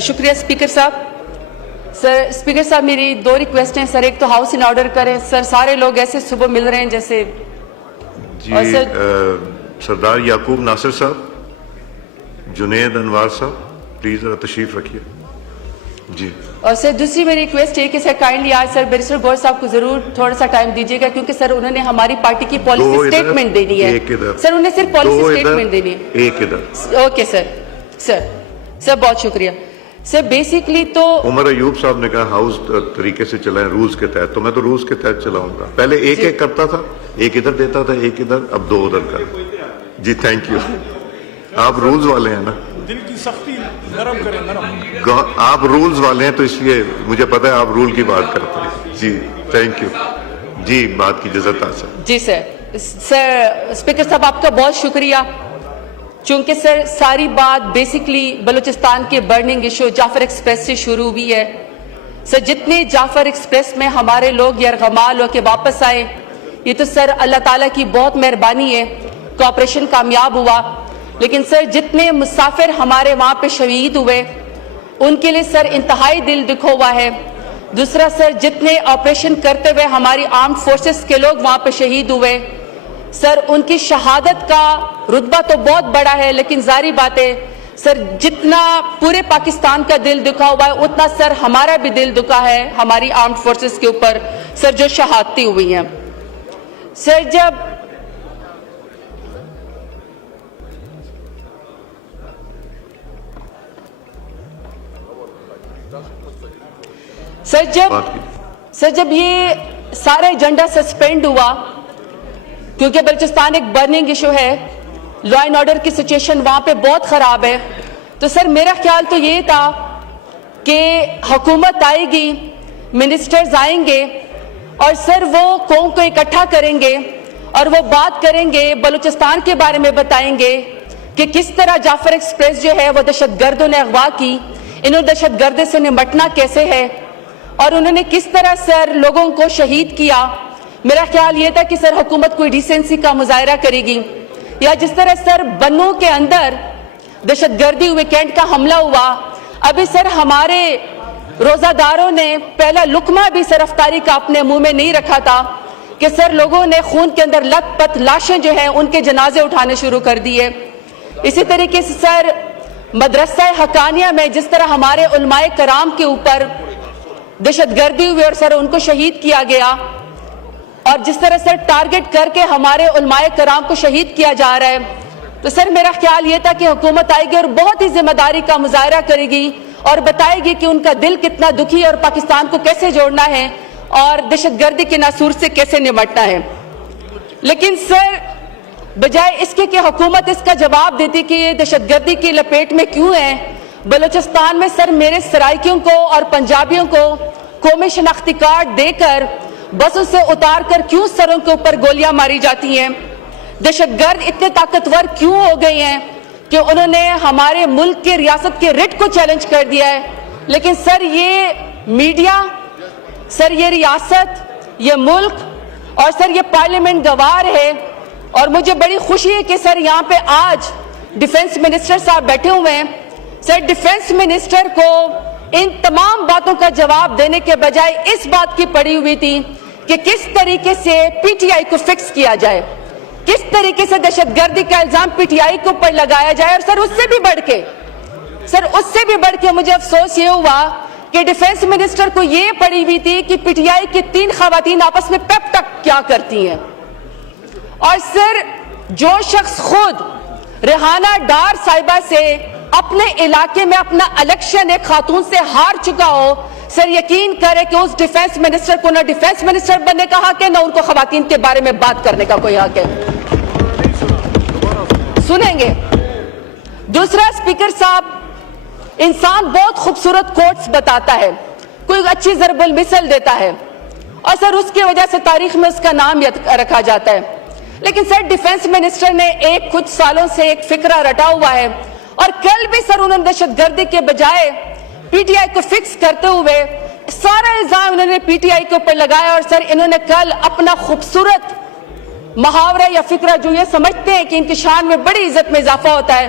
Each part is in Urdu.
شکریہ اسپیکر صاحب. سر اسپیکر صاحب میری دو ریکویسٹ ہیں. سر ایک تو ہاؤس ان آرڈر کریں. سر سارے لوگ ایسے صبح مل رہے ہیں جیسے جی. سردار یعقوب ناصر صاحب, جنید انوار صاحب, پلیز ذرا تشریف رکھیے. جی. اور سر دوسری میری ریکویسٹ ہے کہ سر کائنڈلی آج سر بیرسٹر گور صاحب کو ضرور تھوڑا سا ٹائم دیجیے گا, کیونکہ سر انہوں نے ہماری پارٹی کی پالیسی اسٹیٹمنٹ دینی ہے. سر انہیں صرف پالیسی اسٹیٹمنٹ دینی ہے. ایک ادھر. Okay sir. سر بہت شکریہ. سر بیسیکلی تو عمر ایوب صاحب نے کہا ہاؤس طریقے سے چلائیں رولز کے تحت, تو میں تو رولز کے تحت چلاؤں گا. پہلے ایک ایک کرتا تھا, ایک ادھر دیتا تھا, ایک ادھر, اب دو ادھر کر. جی تھینک یو. آپ رولز والے ہیں نا, دل کی سختی نرم کریں, نرم. آپ رولز والے ہیں تو اس لیے مجھے پتا ہے آپ رول کی بات کرتے ہیں. جی تھینک یو. جی بات کی جزت حاصل. جی سر. اسپیکر صاحب آپ کا بہت شکریہ. چونکہ سر ساری بات بیسیکلی بلوچستان کے برننگ ایشو جعفر ایکسپریس سے شروع ہوئی ہے. سر جتنے جعفر ایکسپریس میں ہمارے لوگ یرغمال ہو کے واپس آئے, یہ تو سر اللہ تعالیٰ کی بہت مہربانی ہے, کوآپریشن کامیاب ہوا. لیکن سر جتنے مسافر ہمارے وہاں پہ شہید ہوئے ان کے لیے سر انتہائی دل دکھا ہوا ہے. دوسرا سر جتنے آپریشن کرتے ہوئے ہماری آرمڈ فورسز کے لوگ وہاں پہ شہید ہوئے, سر ان کی شہادت کا رتبہ تو بہت بڑا ہے, لیکن ظاہری بات ہے سر جتنا پورے پاکستان کا دل دکھا ہوا ہے اتنا سر ہمارا بھی دل دکھا ہے ہماری آرمڈ فورسز کے اوپر سر جو شہادتیں ہوئی ہیں. سر جب یہ سارا ایجنڈا سسپینڈ ہوا, کیونکہ بلوچستان ایک برننگ ایشو ہے, لا اینڈ آرڈر کی سچویشن وہاں پہ بہت خراب ہے, تو سر میرا خیال تو یہ تھا کہ حکومت آئے گی, منسٹرز آئیں گے اور سر وہ قوم کو اکٹھا کریں گے اور وہ بات کریں گے, بلوچستان کے بارے میں بتائیں گے کہ کس طرح جعفر ایکسپریس جو ہے وہ دہشت گردوں نے اغوا کی, انہوں نے دہشت گردی سے نمٹنا کیسے ہے, اور انہوں نے کس طرح سر لوگوں کو شہید کیا. میرا خیال یہ تھا کہ سر حکومت کوئی ڈیسنسی کا مظاہرہ کرے گی, یا جس طرح سر بنوں کے اندر دہشت گردی ہوئے کینٹ کا حملہ ہوا, ابھی سر ہمارے روزہ داروں نے پہلا لقمہ بھی سر افطاری کا اپنے منہ میں نہیں رکھا تھا کہ سر لوگوں نے خون کے اندر لت پت لاشیں جو ہیں ان کے جنازے اٹھانے شروع کر دیے. اسی طریقے سے سر مدرسہ حقانیہ میں جس طرح ہمارے علماء کرام کے اوپر دہشت گردی ہوئی اور سر ان کو شہید کیا گیا, اور جس طرح سر ٹارگٹ کر کے ہمارے علماء کرام کو شہید کیا جا رہا ہے, تو سر میرا خیال یہ تھا کہ حکومت آئے گی اور بہت ہی ذمہ داری کا مظاہرہ کرے گی اور بتائے گی کہ ان کا دل کتنا دکھی ہے اور پاکستان کو کیسے جوڑنا ہے اور دہشت گردی کے ناسور سے کیسے نمٹنا ہے. لیکن سر بجائے اس کے کہ حکومت اس کا جواب دیتی کہ یہ دہشت گردی کی لپیٹ میں کیوں ہیں, بلوچستان میں سر میرے سرائکیوں کو اور پنجابیوں کو قومی شناختی کارڈ دے کر بسوں سے اتار کر کیوں سروں کے اوپر گولیاں ماری جاتی ہیں, دہشت گرد اتنے طاقتور کیوں ہو گئے ہیں کہ انہوں نے ہمارے ملک کے ریاست کے رٹ کو چیلنج کر دیا ہے. لیکن سر یہ میڈیا, سر یہ ریاست, یہ ملک اور سر یہ پارلیمنٹ گوار ہے, اور مجھے بڑی خوشی ہے کہ سر یہاں پہ آج ڈیفنس منسٹر صاحب بیٹھے ہوئے ہیں. سر ڈیفنس منسٹر کو ان تمام باتوں کا جواب دینے کے بجائے اس بات کی پڑی ہوئی تھی کہ کس طریقے سے پی ٹی آئی کو فکس کیا جائے, کس طریقے سے دہشت گردی کا الزام پی ٹی آئی کے اوپر لگایا جائے. اور سر اس سے بھی بڑھ کے مجھے افسوس یہ ہوا کہ ڈیفنس منسٹر کو یہ پڑی ہوئی تھی کہ پی ٹی آئی کی 3 خواتین آپس میں پیپ ٹک کیا کرتی ہیں. اور سر جو شخص خود ریحانہ ڈار صاحبہ سے اپنے علاقے میں اپنا الیکشن ایک خاتون سے ہار چکا ہو, سر یقین کرے کہ اس ڈیفنس منسٹر کو نہ ڈیفنس منسٹر بننے کا حق ہے, نہ ان کو خواتین کے بارے میں بات کرنے کا کوئی حق ہے. سنیں گے. دوسرا اسپیکر صاحب, انسان بہت خوبصورت کوٹس بتاتا ہے, کوئی اچھی ضرب المثل دیتا ہے, اور سر اس کی وجہ سے تاریخ میں اس کا نام رکھا جاتا ہے. لیکن سر ڈیفنس منسٹر نے کچھ سالوں سے ایک فکرہ رٹا ہوا ہے, اور کل بھی سر انہوں نے دہشت گردی کے بجائے پی ٹی آئی کو فکس کرتے ہوئے سارا الزام انہوں نے پی ٹی آئی کے اوپر لگایا. اور سر انہوں نے کل اپنا خوبصورت محاورہ یا فکرہ جو یہ سمجھتے ہیں کہ ان کی شان میں بڑی عزت میں اضافہ ہوتا ہے,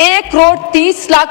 1,30,00,000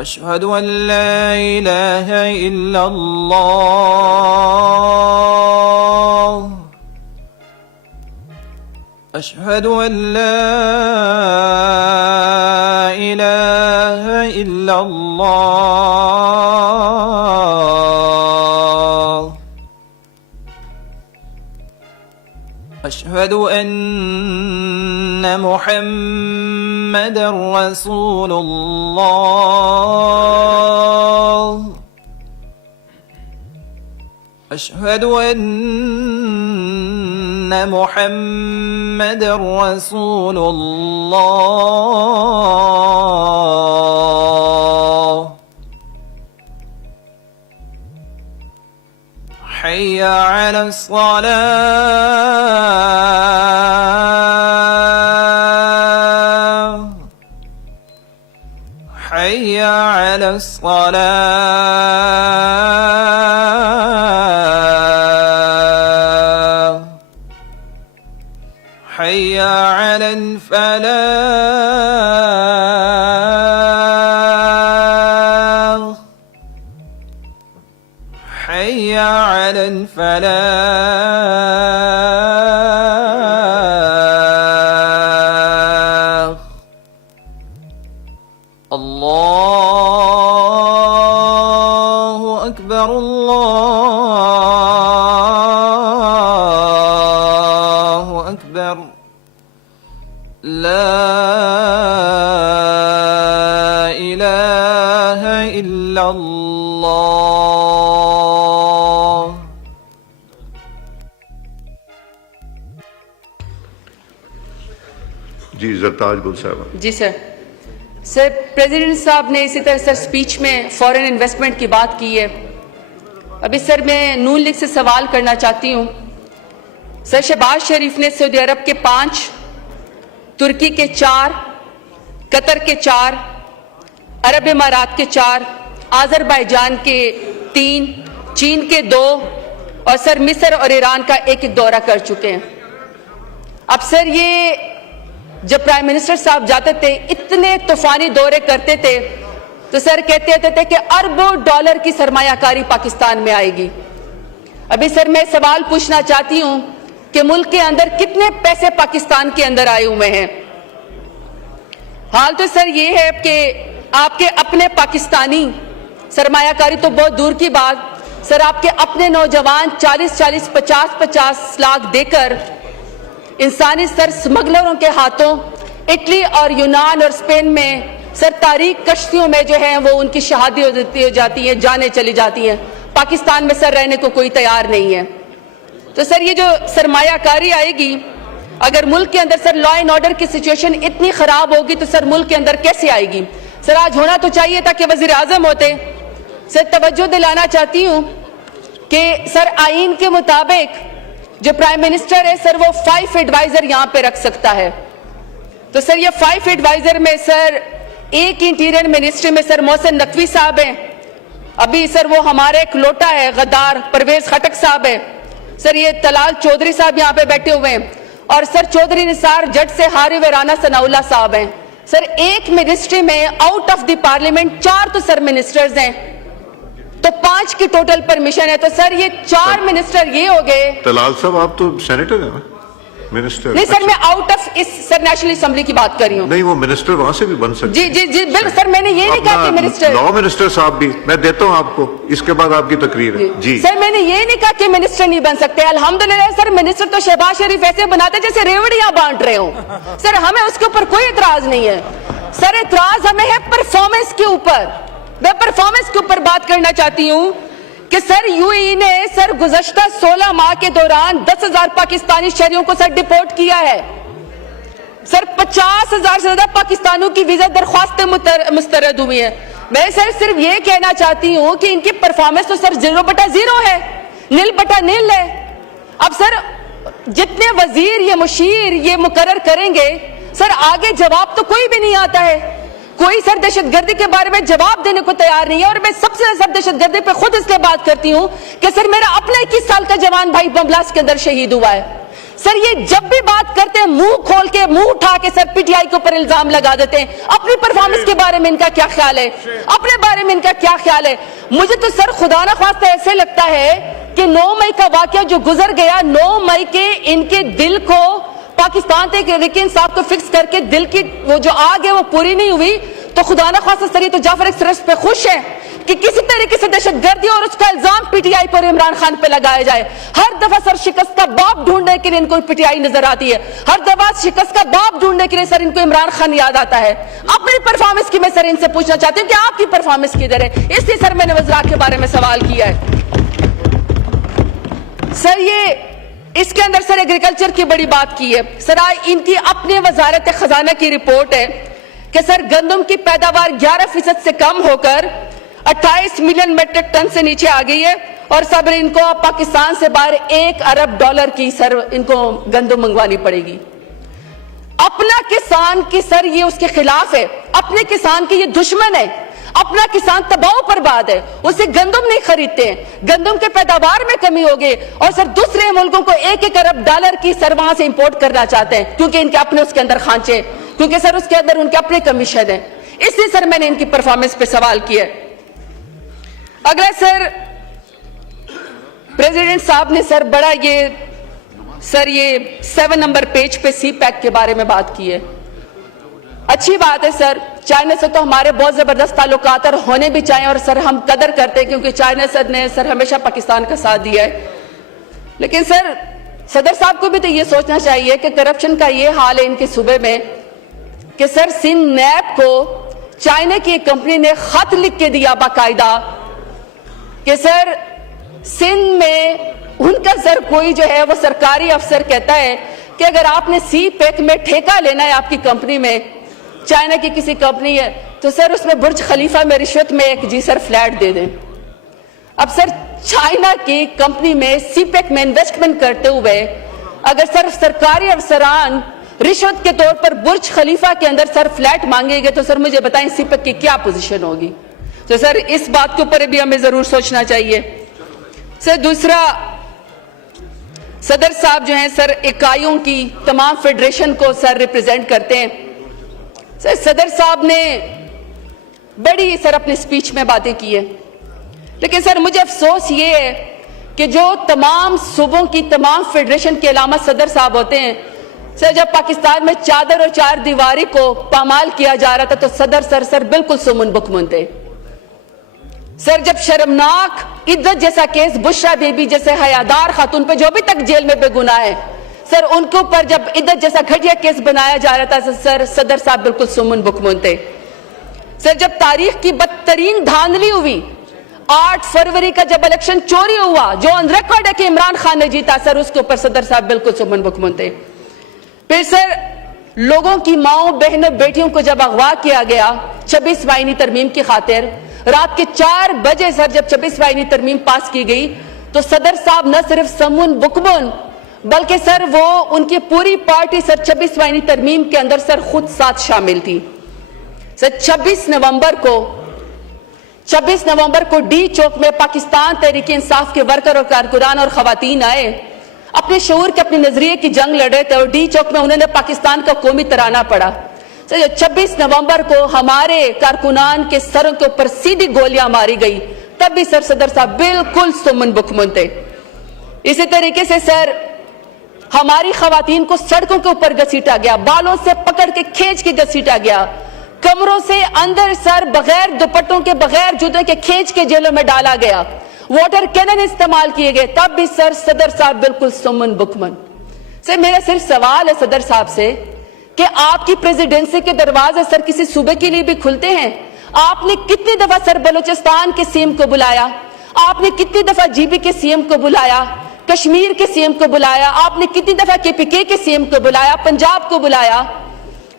أشهد أن لا إله إلا الله أشهد أن لا إله إلا الله أشهد أن محمدًا رسول الله أشهد أن محمدًا رسول الله حي على الصلاة حي على الصلاة حي على الفلاح حي على الفلاح الله أكبر الله أكبر لا إله إلا الله جی زرتاج گل صاحبہ. جی سر. سر پریزیڈنٹ صاحب نے اسی طرح سر سپیچ میں فورن انویسٹمنٹ کی بات کی ہے. ابھی سر میں نون لیگ سے سوال کرنا چاہتی ہوں. سر شہباز شریف نے سعودی عرب کے 5, ترکی کے 4, قطر کے 4, عرب امارات کے 4, آذربائیجان کے 3, چین کے 2 اور سر مصر اور ایران کا 1 دورہ کر چکے ہیں. اب سر یہ جب پرائم منسٹر صاحب جاتے تھے اتنے طوفانی دورے کرتے تھے تو سر کہتے تھے کہ اربوں ڈالر کی سرمایہ کاری پاکستان میں آئے گی. ابھی سر میں سوال پوچھنا چاہتی ہوں کہ ملک کے اندر کتنے پیسے پاکستان کے اندر آئے ہوئے ہیں. حال تو سر یہ ہے کہ آپ کے اپنے پاکستانی سرمایہ کاری تو بہت دور کی بات, سر آپ کے اپنے نوجوان 40-40, 50-50 لاکھ دے کر انسانی سر سمگلروں کے ہاتھوں اٹلی اور یونان اور اسپین میں سر تاریخ کشتیوں میں جو ہیں وہ ان کی شہادی ہو جاتی ہیں, جانیں چلی جاتی ہیں. پاکستان میں سر رہنے کو کوئی تیار نہیں ہے. تو سر یہ جو سرمایہ کاری آئے گی, اگر ملک کے اندر سر لا اینڈ آرڈر کی سچویشن اتنی خراب ہوگی تو سر ملک کے اندر کیسے آئے گی؟ سر آج ہونا تو چاہیے تھا کہ وزیر اعظم ہوتے. سر توجہ دلانا چاہتی ہوں کہ سر آئین کے مطابق جو پرائم منسٹر ہے سر وہ 5 ایڈوائزر یہاں پہ رکھ سکتا ہے. تو سر یہ 5 ایڈوائزر میں سر ایک انٹیریئر منسٹری میں سر محسن نقوی صاحب ہیں. ابھی سر وہ ہمارے ایک لوٹا ہے غدار پرویز خٹک صاحب ہے. سر یہ طلال چودھری صاحب یہاں پہ بیٹھے ہوئے ہیں اور سر چودھری نثار جٹ سے ہاری ویرانہ ثناء اللہ صاحب ہیں. سر ایک منسٹری میں آؤٹ آف دی پارلیمنٹ 4 تو سر منسٹرز ہیں تو 5 کی ٹوٹل پرمیشن ہے. تو سر یہ 4 منسٹر یہ ہو گئے. طلال صاحب آپ تو سینیٹر ہیں نا, منسٹر؟ نہیں سر میں آؤٹ آف اس سر نیشنل اسمبلی کی بات کر رہی ہوں. نہیں وہ منسٹر وہاں سے بھی بن سکتے. جی جی جی بالکل سر, میں نے یہ نہیں کہا کہ منسٹر لا منسٹر صاحب بھی میں دیتا ہوں آپ کو, اس کے بعد آپ کی تقریر ہے. جی سر میں نے یہ نہیں کہا کہ منسٹر نہیں بن سکتے. الحمدللہ سر منسٹر تو شہباز شریف ایسے بناتے جیسے ریوڑیاں بانٹ رہے ہوں. سر ہمیں اس کے اوپر کوئی اعتراض نہیں ہے. سر اعتراض ہمیں ہے پرفارمنس کے اوپر. میں پرفارمنس کے اوپر بات کرنا چاہتی ہوں کہ سر یو ای نے سر گزشتہ 16 ماہ کے دوران 10,000 پاکستانی شہریوں کو سر ڈیپورٹ کیا ہے. سر 50,000 سے زیادہ پاکستانیوں کی ویزا درخواستیں مسترد ہوئی ہیں. میں سر صرف یہ کہنا چاہتی ہوں کہ ان کی پرفارمنس تو سر 0/0 ہے, 0/0 ہے. اب سر جتنے وزیر یہ مشیر یہ مقرر کریں گے سر آگے جواب تو کوئی بھی نہیں آتا ہے. کوئی سر دہشت گردی کے بارے میں جواب دینے کو تیار نہیں ہے. اور میں سب سے زیادہ دہشت گردی پہ خود اس لیے بات کرتی ہوں کہ سر میرا اپنا 21 سال کا جوان بھائی بم بلاسٹ کے اندر شہید ہوا ہے. سر یہ جب بھی بات کرتے ہیں منہ کھول کے منہ اٹھا کے سر پی ٹی آئی کے اوپر الزام لگا دیتے ہیں. اپنی پرفارمنس کے بارے میں ان کا کیا خیال ہے؟ اپنے بارے میں ان کا کیا خیال ہے؟ مجھے تو سر خدا نہ خواستہ ایسے لگتا ہے کہ 9 مئی کا واقعہ جو گزر گیا، 9 مئی کے ان کے دل کو پاکستان تحریک انصاف کو فکس کر کے دل کی وہ جو آگ ہے وہ پوری نہیں ہوئی. تو خدا نہ خواستہ سر یہ تو جعفر ایکسپریس پہ خوش ہے کہ کسی طریقے سے دہشت گردی اور اس کا الزام پی ٹی آئی پر عمران خان پہ لگایا جائے. ہر دفعہ سر شکست کا باپ ڈھونڈنے کے لیے ان کو پی ٹی آئی نظر آتی ہے، ہر دفعہ شکست کا باپ ڈھونڈنے کے لیے سر ان کو عمران خان یاد آتا ہے. اپنی پرفارمنس کی میں سر ان سے پوچھنا چاہتی ہوں کہ آپ کی پرفارمنس کدھر ہے؟ اس لیے سر میں نے وزراء کے بارے میں سوال کیا ہے. سر یہ اس کے اندر سر ایگریکلچر کی بڑی بات کی ہے. سر ان کی اپنے وزارت خزانہ کی رپورٹ ہے کہ سر گندم کی پیداوار 11% سے کم ہو کر 28 ملین میٹرک ٹن سے نیچے آ گئی ہے، اور سب ان کو پاکستان سے باہر $1 ارب کی سر ان کو گندم منگوانی پڑے گی. اپنا کسان کی سر یہ اس کے خلاف ہے، اپنے کسان کی یہ دشمن ہے، اپنا کسان تباہ و برباد ہے، اسے گندم نہیں خریدتے ہیں، گندم کے پیداوار میں کمی ہوگی، اور سر دوسرے ملکوں کو $1 ارب کی سر وہاں سے امپورٹ کرنا چاہتے ہیں کیونکہ ان کے اپنے اس کے اندر خانچے، کیونکہ سر اس کے اندر ان کے اپنے کمیشن ہیں. اس لیے سر میں نے ان کی پرفارمنس پہ سوال کیا ہے. اگلا سر پریزیڈنٹ صاحب نے سر بڑا یہ 7 نمبر پیج پہ سی پیک کے بارے میں بات کی ہے. اچھی بات ہے سر، چائنا سے تو ہمارے بہت زبردست تعلقات اور ہونے بھی چاہیے، اور سر ہم قدر کرتے ہیں کیونکہ چائنا نے سر ہمیشہ پاکستان کا ساتھ دیا ہے. لیکن سر صدر صاحب کو بھی تو یہ سوچنا چاہیے کہ کرپشن کا یہ حال ہے ان کے صوبے میں کہ سر سندھ نیب کو چائنا کی ایک کمپنی نے خط لکھ کے دیا باقاعدہ کہ سر سندھ میں ان کا سر کوئی جو ہے وہ سرکاری افسر کہتا ہے کہ اگر آپ نے سی پیک میں ٹھیکہ لینا ہے آپ کی کمپنی میں، چائنا کی کسی کمپنی ہے، تو سر اس میں برج خلیفہ میں رشوت میں ایک جی سر فلیٹ دے دیں. اب سر چائنا کی کمپنی میں سی پیک میں انویسٹمنٹ کرتے ہوئے اگر سر سرکاری افسران رشوت کے طور پر برج خلیفہ کے اندر سر فلیٹ مانگیں گے تو سر مجھے بتائیں سی پیک کی کیا پوزیشن ہوگی؟ تو سر اس بات کے اوپر بھی ہمیں ضرور سوچنا چاہیے. سر دوسرا، صدر صاحب جو ہیں سر اکائیوں کی تمام فیڈریشن کو سر ریپریزنٹ کرتے ہیں. سر صدر صاحب نے بڑی سر اپنے سپیچ میں باتیں کی ہیں، لیکن سر مجھے افسوس یہ ہے کہ جو تمام صوبوں کی تمام فیڈریشن کے علامت صدر صاحب ہوتے ہیں، سر جب پاکستان میں چادر اور چار دیواری کو پامال کیا جا رہا تھا تو صدر سر بالکل سمن بکمن تھے. سر جب شرمناک عزت جیسا کیس بشرا بی بی جیسے حیادار خاتون پہ جو ابھی تک جیل میں بے گناہ ہے، سر ان کے اوپر جب عزت جیسا گھٹیا کیس بنایا جا رہا تھا سر صدر صاحب بالکل سمن بکمن تھے. سر جب تاریخ کی بدترین دھاندلی ہوئی 8 فروری کا جب الیکشن چوری ہوا جو آن ریکارڈ ہے کہ عمران خان نے جیتا، سر اس کے اوپر صدر صاحب بالکل سمن بکمن تھے. پھر سر لوگوں کی ماؤں بہنوں بیٹیوں کو جب اغوا کیا گیا 26 آئینی ترمیم کی خاطر، رات کے 4 بجے سر جب 26 آئینی ترمیم پاس کی گئی تو صدر صاحب نہ صرف سمن بکمن بلکہ سر وہ ان کی پوری پارٹی سر 26 آئینی ترمیم کے اندر سر خود ساتھ شامل تھی. سر 26 نومبر کو ڈی چوک میں پاکستان تحریک انصاف کے ورکر اور کارکنان اور خواتین آئے، اپنے شعور کے اپنے نظریے کی جنگ لڑے تھے، اور ڈی چوک میں انہوں نے پاکستان کا قومی ترانہ پڑھا. 26 نومبر کو ہمارے کارکنان کے سروں کے اوپر سیدھی گولیاں ماری گئی، تب بھی سر صدر صاحب بالکل سمن بکمن تھے. اسی طریقے سے سر ہماری خواتین کو سڑکوں کے اوپر گھسیٹا گیا، بالوں سے پکڑ کے کھینچ کے گھسیٹا گیا، کمروں سے اندر سر بغیر دوپٹوں کے بغیر جوتوں کے کھینچ کے جیلوں میں ڈالا گیا، واٹر کینن استعمال کیے گئے، تب بھی سر صدر صاحب بالکل سمن بکمن. سر میرا صرف سوال ہے صدر صاحب سے کہ آپ کی پریزیڈنسی کے دروازے سر کسی صوبے کے لیے بھی کھلتے ہیں؟ آپ نے کتنی دفعہ سر بلوچستان کے سی ایم کو بلایا؟ آپ نے کتنی دفعہ جی بی کے سی ایم کو بلایا؟ کشمیر کے سی ایم کو بلایا؟ آپ نے کتنی دفعہ کے پی کے سی ایم کو بلایا؟ پنجاب کو بلایا؟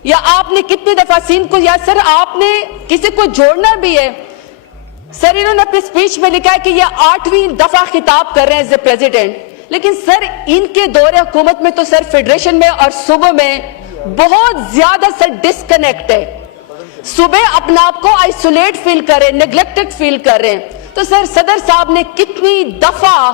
یا آپ نے کتنی دفعہ سندھ کو؟ یا سر آپ نے کسی کو جوڑنا بھی ہے؟ سر انہوں نے اپنے سپیچ میں لکھا ہے کہ یہ 8ویں دفعہ خطاب کر رہے ہیں ایز اے پریزیڈنٹ، لیکن سر ان کے دور حکومت میں تو سر فیڈریشن میں اور صوبوں میں بہت زیادہ سر ڈسکنیکٹ ہے. صوبے اپنا آپ کو آئسولیٹ فیل کر رہے ہیں، نیگلیکٹڈ فیل کر رہے ہیں. تو سر صدر صاحب نے کتنی دفعہ